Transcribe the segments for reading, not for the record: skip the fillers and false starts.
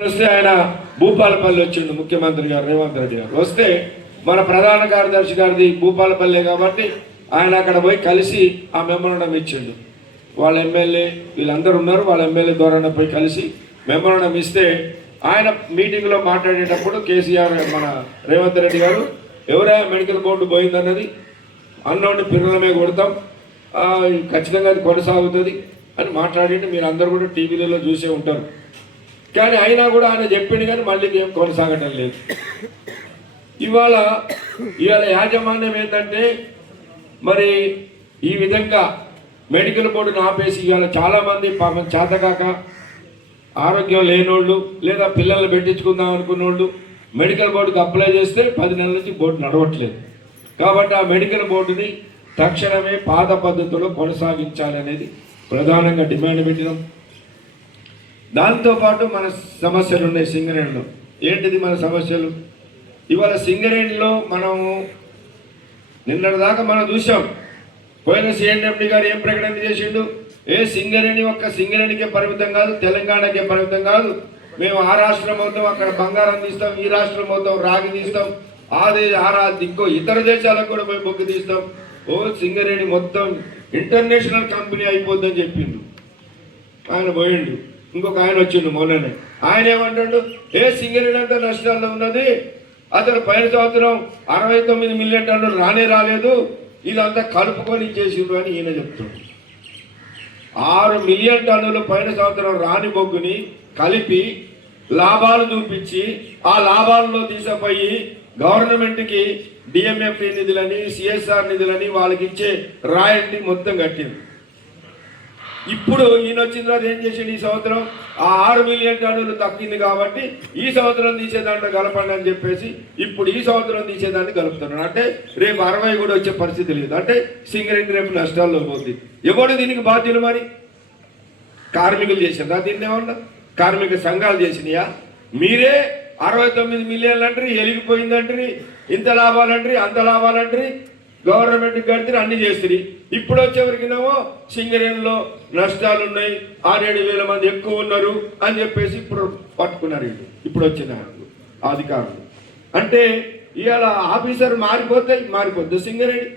వస్తే ఆయన భూపాలపల్లి వచ్చిండు ముఖ్యమంత్రి గారు రేవంత్ రెడ్డి గారు వస్తే మన ప్రధాన కార్యదర్శి గారిది భూపాలపల్లి కాబట్టి ఆయన అక్కడ పోయి కలిసి ఆ మెమోరాండం ఇచ్చిండు. వాళ్ళ ఎమ్మెల్యే వీళ్ళందరూ ఉన్నారు, వాళ్ళ ఎమ్మెల్యే ద్వారా పోయి కలిసి మెమోరాండం ఇస్తే ఆయన మీటింగ్లో మాట్లాడేటప్పుడు కేసీఆర్ మన రేవంత్ రెడ్డి గారు ఎవరైనా మెడికల్ బోర్డు పోయిందన్నది అన్నోడిని పిల్లలమే కొడతాం, ఖచ్చితంగా అది కొనసాగుతుంది అని మాట్లాడి మీరు అందరూ కూడా టీవీలలో చూసే ఉంటారు. కానీ అయినా కూడా ఆయన చెప్పింది కానీ మళ్ళీ ఏం కొనసాగటం లేదు. ఇవాళ యాజమాన్యం ఏంటంటే మరి ఈ విధంగా మెడికల్ బోర్డుని ఆపేసి ఇవాళ చాలామంది పాపం చేతకాక ఆరోగ్యం లేనోళ్ళు లేదా పిల్లల్ని పెట్టించుకుందాం అనుకున్నోళ్ళు మెడికల్ బోర్డుకి అప్లై చేస్తే 10 నెలల నుంచి బోర్డు నడవట్లేదు. కాబట్టి ఆ మెడికల్ బోర్డుని తక్షణమే పాత పద్ధతిలో కొనసాగించాలనేది ప్రధానంగా డిమాండ్ పెట్టినాం. దాంతోపాటు మన సమస్యలు ఉన్నాయి సింగరేణిలో. ఏంటిది మన సమస్యలు? ఇవాళ సింగరేణిలో మనము నిన్నటిదాకా మనం చూసాం. పోయిన సిఎండి గారు ఏం ప్రకటన చేసిండు? సింగరేణి ఒక్క సింగరేణికే పరిమితం కాదు, తెలంగాణకే పరిమితం కాదు, మేము ఆ రాష్ట్రం అవుతాం అక్కడ బంగారం తీస్తాం, ఈ రాష్ట్రం అవుతాం రాగి తీస్తాం, ఇంకో ఇతర దేశాలకు కూడా మేము బొగ్గు తీస్తాం. సింగరేణి మొత్తం ఇంటర్నేషనల్ కంపెనీ అయిపోద్దని చెప్పిండు. ఆయన పోయిండు. ఇంకొక ఆయన వచ్చిండు మొన్ననే. ఆయన ఏమంటాడు? సింగరేణి అంతా నష్టాల్లో ఉన్నది, అతను పైన సంవత్సరం 69 మిలియన్ టన్నులు రాలేదు, ఇదంతా కలుపుకొని చేసిండ్రు అని ఈయన చెప్తున్నాడు. 6 మిలియన్ టన్నులు పైన సంవత్సరం రాని బొగ్గుని కలిపి లాభాలు చూపించి ఆ లాభాలలో తీసుకుపోయి గవర్నమెంట్కి డిఎంఎఫ్టీ నిధులని సిఎస్ఆర్ నిధులని వాళ్ళకి ఇచ్చే రాయల్టీ మొత్తం కట్టింది. ఇప్పుడు ఈయన వచ్చిన తర్వాత ఏం చేసిండు? ఈ సంవత్సరం ఆ 6 మిలియన్ టన్నులు తగ్గింది కాబట్టి ఈ సంవత్సరం తీసేదాంట్లో కలపండి అని చెప్పేసి ఇప్పుడు ఈ సంవత్సరం తీసేదాన్ని కలుపుతున్నాడు. అంటే రేపు 60 కూడా వచ్చే పరిస్థితి లేదు. అంటే సింగరేణి రేపు నష్టాల్లో పోతుంది. ఎవడు దీనికి బాధ్యులు? మరి కార్మికులు చేసిందా? దీన్ని ఏమన్నా కార్మిక సంఘాలు చేసినాయా? మీరే 69 మిలియన్లు అంటారు, ఎలిగిపోయిందంటారు, ఇంత లాభాలంటారు, అంత లాభాలంటారు, గవర్నమెంట్ కడితే అన్ని చేస్తుంది. ఇప్పుడు వచ్చేవరకినేమో సింగరేణిలో నష్టాలు ఉన్నాయి, 6-7 వేల మంది ఎక్కువ ఉన్నారు అని చెప్పేసి ఇప్పుడు పట్టుకున్నారు. ఇప్పుడు వచ్చిన అధికారులు అంటే ఇవాళ ఆఫీసర్ మారిపోద్ది సింగరేణి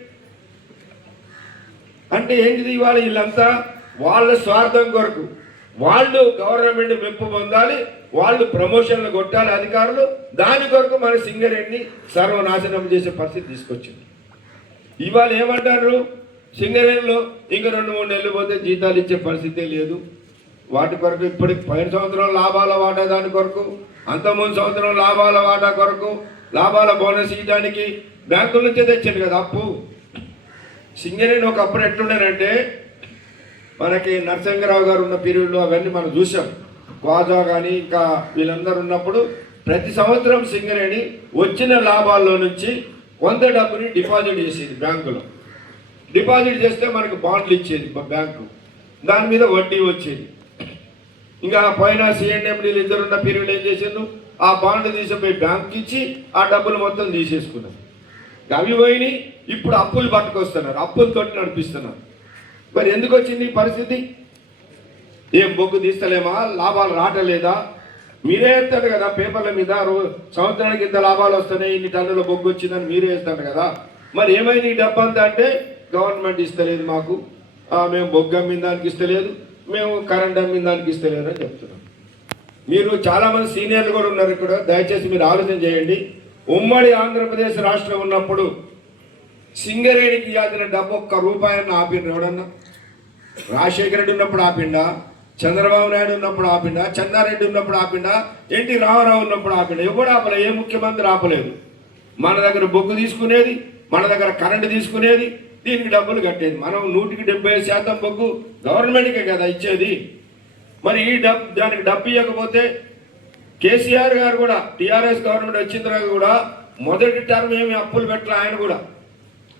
అంటే ఏంటిది? ఇవాళ వీళ్ళంతా వాళ్ళ స్వార్థం కొరకు వాళ్ళు గవర్నమెంట్ మెప్పు పొందాలి, వాళ్ళు ప్రమోషన్లు కొట్టాలి అధికారులు, దాని కొరకు మన సింగరేణిని సర్వనాశనం చేసే పరిస్థితి తీసుకొచ్చింది. ఇవాళ ఏమంటారు? సింగరేణిలో ఇంకా 2-3 నెలలు పోతే జీతాలు ఇచ్చే పరిస్థితే లేదు. వాటి కొరకు ఇప్పటికి పైన సంవత్సరం లాభాల వాటా దాని కొరకు, అంతకుముందు సంవత్సరం లాభాల వాటా కొరకు, లాభాల బోనస్ ఇవ్వడానికి బ్యాంకుల నుంచే తెచ్చాడు కదా అప్పు. సింగరేణి ఒకప్పుడు ఎట్లుండేనంటే మనకి నరసింహరావు గారు ఉన్న పీరియడ్లో అవన్నీ మనం చూసాం. క్వాజా కానీ ఇంకా వీళ్ళందరూ ఉన్నప్పుడు ప్రతి సంవత్సరం సింగరేణి వచ్చిన లాభాల్లో నుంచి కొంత డబ్బుని డిపాజిట్ చేసేది బ్యాంకులో. డిపాజిట్ చేస్తే మనకు బాండ్లు ఇచ్చేది బ్యాంకు, దాని మీద వడ్డీ వచ్చేది. ఇంకా పైన సిఎండిఎండీలు ఇద్దరున్న పీరియడ్ ఏం చేసిండు? ఆ బాండ్లు తీసిపోయి బ్యాంకుకి ఇచ్చి ఆ డబ్బులు మొత్తం తీసేసుకున్నారు. అవి పోయినాయి. ఇప్పుడు అప్పులు పట్టుకొస్తున్నారు, అప్పులు తోటి నడిపిస్తున్నారు. మరి ఎందుకు వచ్చింది ఈ పరిస్థితి? ఏం బొగ్గు తీస్తలేమా? లాభాలు రావట్లేదా? మీరే వేస్తారు కదా పేపర్ల మీద, సంవత్సరానికి ఇంత లాభాలు వస్తున్నాయి, ఇన్ని టన్నుల బొగ్గు వచ్చిందని మీరే వేస్తారు కదా. మరి ఏమైంది ఈ డబ్బు అంతా? అంటే గవర్నమెంట్ ఇస్తలేదు మాకు, మేము బొగ్గు అమ్మిన దానికి ఇస్తలేదు, మేము కరెంట్ అమ్మిన దానికి ఇస్తలేదు అని చెప్తున్నాం. మీరు చాలామంది సీనియర్లు కూడా ఉన్నారు ఇక్కడ, దయచేసి మీరు ఆలోచన చేయండి. ఉమ్మడి ఆంధ్రప్రదేశ్ రాష్ట్రం ఉన్నప్పుడు సింగరేణికి ఇవ్వాల్సిన డబ్బు ₹1 ఆపిండ్రు ఎవడన్నా? రాజశేఖర రెడ్డి ఉన్నప్పుడు ఆపిండా? చంద్రబాబు నాయుడు ఉన్నప్పుడు ఆపిండా? చెన్నారెడ్డి ఉన్నప్పుడు ఆపిండా? ఎన్టీ రామారావు ఉన్నప్పుడు ఆపిండా? ఎవడు ఆపలేదు, ఏ ముఖ్యమంత్రి ఆపలేదు. మన దగ్గర బొగ్గు తీసుకునేది, మన దగ్గర కరెంటు తీసుకునేది, దీనికి డబ్బులు కట్టేది. మనం 170% బొగ్గు గవర్నమెంట్కే కదా ఇచ్చేది. మరి ఈ దానికి డబ్బు ఇవ్వకపోతే కేసీఆర్ గారు కూడా టీఆర్ఎస్ గవర్నమెంట్ వచ్చిన తర్వాత కూడా మొదటి టర్మ్ ఏమి అప్పులు పెట్టలే. ఆయన కూడా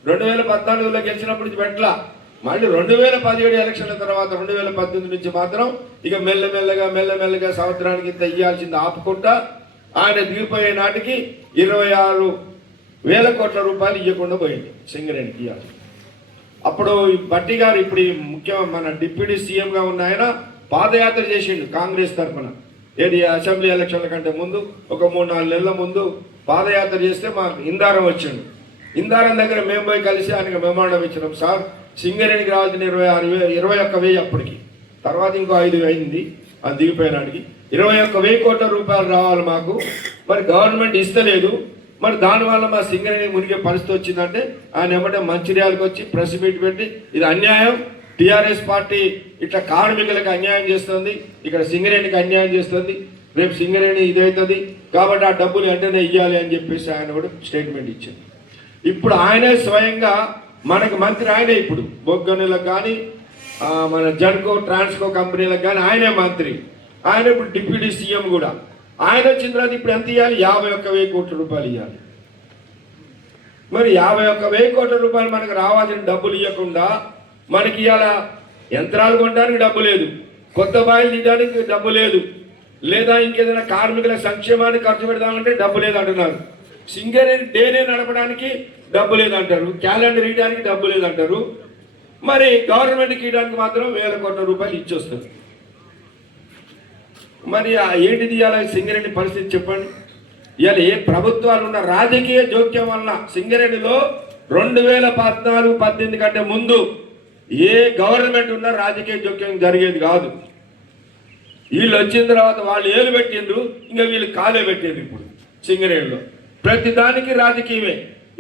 2014లో గెలిచినప్పుడు నుంచి పెట్టలా. మళ్ళీ 2017 ఎలక్షన్ల తర్వాత 2018 నుంచి మాత్రం ఇక మెల్లమెల్లగా సంవత్సరానికి ఇంత ఇవ్వాల్సింది ఆపుకుంటా ఆయన దిగిపోయే నాటికి 26,000 కోట్ల రూపాయలు ఇవ్వకుండా పోయింది సింగరేణికి ఇవ్వాలి. అప్పుడు భట్టి గారు ఇప్పుడు మన డిప్యూటీ సీఎంగా ఉన్న ఆయన పాదయాత్ర చేసిండు కాంగ్రెస్ తరఫున. ఏది అసెంబ్లీ ఎలక్షన్ల కంటే ముందు ఒక 3-4 నెలల ముందు పాదయాత్ర చేస్తే మా ఇందారం వచ్చిండు. ఇందారం దగ్గర మేము పోయి కలిసి ఆయనకు మెమోరాండం ఇచ్చినాం. సార్ సింగరేణికి రావాల్సిన 21,000 అప్పటికి, తర్వాత ఇంకో 5 అయింది అది దిగిపోయినాడికి. 21,000 కోట్ల రూపాయలు రావాలి మాకు, మరి గవర్నమెంట్ ఇస్తలేదు, మరి దానివల్ల మా సింగరేణి మునిగే పరిస్థితి వచ్చిందంటే ఆయన ఏమంటే మంచిర్యాలకు వచ్చి ప్రెస్ మీట్ పెట్టి ఇది అన్యాయం, టీఆర్ఎస్ పార్టీ ఇట్లా కార్మికులకు అన్యాయం చేస్తుంది, ఇక్కడ సింగరేణికి అన్యాయం చేస్తుంది, రేపు సింగరేణి ఇదవుతుంది కాబట్టి ఆ డబ్బులు వెంటనే ఇవ్వాలి అని చెప్పేసి ఆయన కూడా స్టేట్మెంట్ ఇచ్చింది. ఇప్పుడు ఆయనే స్వయంగా మనకు మంత్రి, ఆయనే ఇప్పుడు బొగ్గనులకు కానీ మన జన్కో ట్రాన్స్కో కంపెనీలకు కానీ ఆయనే మంత్రి, ఆయన ఇప్పుడు డిప్యూటీ సీఎం కూడా. ఆయన వచ్చిన తర్వాత ఇప్పుడు ఎంత ఇవ్వాలి? 51,000 కోట్ల రూపాయలు ఇవ్వాలి. మరి 51,000 కోట్ల రూపాయలు మనకు రావాల్సిన డబ్బులు ఇవ్వకుండా మనకి ఇవాళ యంత్రాలు కొనడానికి డబ్బు లేదు, కొత్త బాయిలు తీయడానికి డబ్బు లేదు, లేదా ఇంకేదైనా కార్మికుల సంక్షేమానికి ఖర్చు పెడదామంటే డబ్బు లేదు అంటున్నారు. సింగరేణి డేనే నడపడానికి డబ్బు లేదంటారు, క్యాలెండర్ ఇవ్వడానికి డబ్బు లేదంటారు, మరి గవర్నమెంట్కి ఇవ్వడానికి మాత్రం 1,000 కోట్ల రూపాయలు ఇచ్చొస్తుంది. మరి ఏంటిది ఇవాళ సింగరేణి పరిస్థితి చెప్పండి. ఇవాళ ఏ ప్రభుత్వాలు ఉన్న రాజకీయ జోక్యం వలన సింగరేణిలో 2014-18 కంటే ముందు ఏ గవర్నమెంట్ ఉన్న రాజకీయ జోక్యం జరిగేది కాదు. వీళ్ళు వచ్చిన తర్వాత వాళ్ళు ఏలు పెట్టిండ్రు, ఇంకా వీళ్ళు కాలే పెట్టిండ్రు. ఇప్పుడు సింగరేణిలో ప్రతి దానికి రాజకీయమే,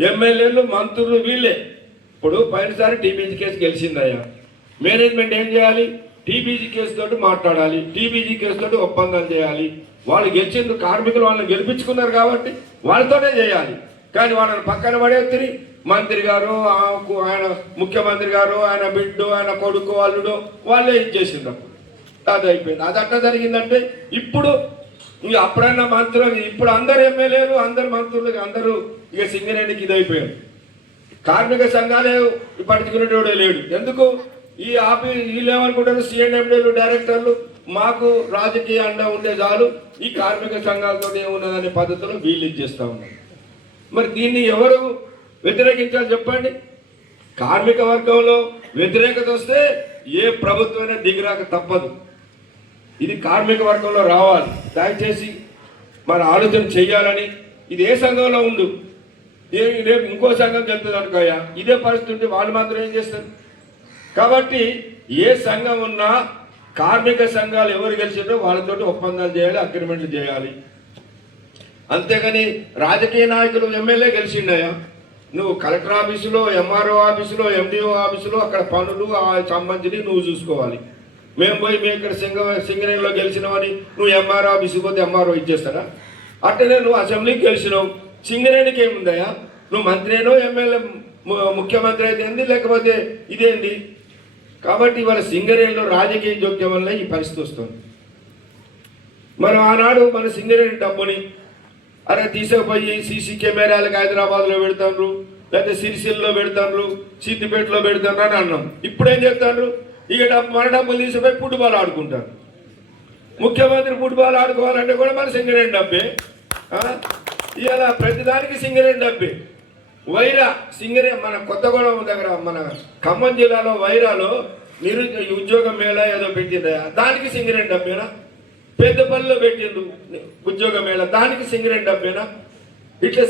ఎమ్మెల్యేలు మంత్రులు వీళ్ళే. ఇప్పుడు పైనసారి టీబీజీ కేసు గెలిచిందయ్యా, మేనేజ్మెంట్ ఏం చేయాలి? టీబీజీ కేసు తోటి మాట్లాడాలి, టీబీజీ కేసు తోటి ఒప్పందాలు చేయాలి. వాళ్ళు గెలిచిండ్రు, కార్మికులు వాళ్ళని గెలిపించుకున్నారు కాబట్టి వాళ్ళతోనే చేయాలి. కానీ వాళ్ళని పక్కన పడేత్తిరి మంత్రి గారు, ఆయన ముఖ్యమంత్రి గారు, ఆయన బిడ్డు, ఆయన కొడుకు, అల్లుడు వాళ్ళే ఇచ్చేసిండ్రు. అప్పుడు అది అయిపోయింది. అది అట్లా జరిగిందంటే ఇప్పుడు ఇక అప్పుడన్నా మంత్రులు, ఇప్పుడు అందరు ఎమ్మెల్యేలు, అందరు మంత్రులు, అందరూ ఇక సింగరేణికి ఇది అయిపోయారు. కార్మిక సంఘాలే పట్టించుకునేటోడే లేడు. ఎందుకు? వీళ్ళు ఏమనుకుంటారు, సిఎండ్ఎండీలు డైరెక్టర్లు మాకు రాజకీయ అండ ఉండే చాలు, ఈ కార్మిక సంఘాలతో ఏమున్నదనే పద్ధతిలో వీళ్ళు ఇచ్చేస్తూ ఉన్నారు. మరి దీన్ని ఎవరు వ్యతిరేకించాలి చెప్పండి? కార్మిక వర్గంలో వ్యతిరేకత వస్తే ఏ ప్రభుత్వమైనా దిగిరాక తప్పదు. ఇది కార్మిక వర్గంలో రావాలి. దయచేసి మన ఆలోచన చెయ్యాలని. ఇది ఏ సంఘంలో ఉండు, రేపు ఇంకో సంఘం చెప్తుంది అనుకోయా, ఇదే పరిస్థితి ఉంటే వాళ్ళు మాత్రం ఏం చేస్తారు? కాబట్టి ఏ సంఘం ఉన్నా కార్మిక సంఘాలు ఎవరు గెలిచిందో వాళ్ళతోటి ఒప్పందాలు చేయాలి, అగ్రిమెంట్లు చేయాలి. అంతేగాని రాజకీయ నాయకులు ఎమ్మెల్యే గెలిచిండయా, నువ్వు కలెక్టర్ ఆఫీసులో, ఎంఆర్ఓ ఆఫీసులో, ఎండిఓ ఆఫీసులో అక్కడ పనులు సంబంధించి నువ్వు చూసుకోవాలి. మేము పోయి మేము ఇక్కడ సింగరేణిలో గెలిచినామని నువ్వు ఎంఆర్ఓ ఆఫీసుకి పోతే ఎంఆర్ఓ ఇచ్చేస్తారా? అట్టనే నువ్వు అసెంబ్లీకి గెలిచినావు, సింగరేణికి ఏముందయా? నువ్వు మంత్రినో ఎమ్మెల్యే ముఖ్యమంత్రి అయితే ఏంది, లేకపోతే ఇదేంది? కాబట్టి ఇవాళ సింగరేణిలో రాజకీయ జోక్యం వల్ల ఈ పరిస్థితి వస్తుంది. మనం ఆనాడు మన సింగరేణి డబ్బుని అరే తీసుకుపోయి సీసీ కెమెరాలకు హైదరాబాద్లో పెడతాండ్రు, లేకపోతే సిరిసిల్లో పెడతాండ్రు, సిద్దిపేటలో పెడతాండ్రు అని అన్నాం. ఇప్పుడు ఏం చెప్తాండ్రు? ఇక మన డబ్బులు తీసుకుపోయి ఫుట్బాల్ ఆడుకుంటారు. ముఖ్యమంత్రి ఫుట్బాల్ ఆడుకోవాలంటే కూడా మన సింగరేణి డబ్బే. ఇవాళ ప్రతిదానికి సింగరేణి డబ్బే. వైరా సింగరేణి మన కొత్తగూడెం దగ్గర మన ఖమ్మం జిల్లాలో వైరాలో ఉద్యోగం మేళ ఏదో పెట్టిందా, దానికి సింగరేణి డబ్బేనా? పెద్దపల్లిలో పెట్టిండ్రు ఉద్యోగ మేళ, దానికి సింగరేణి డబ్బేనా? ఇట్లా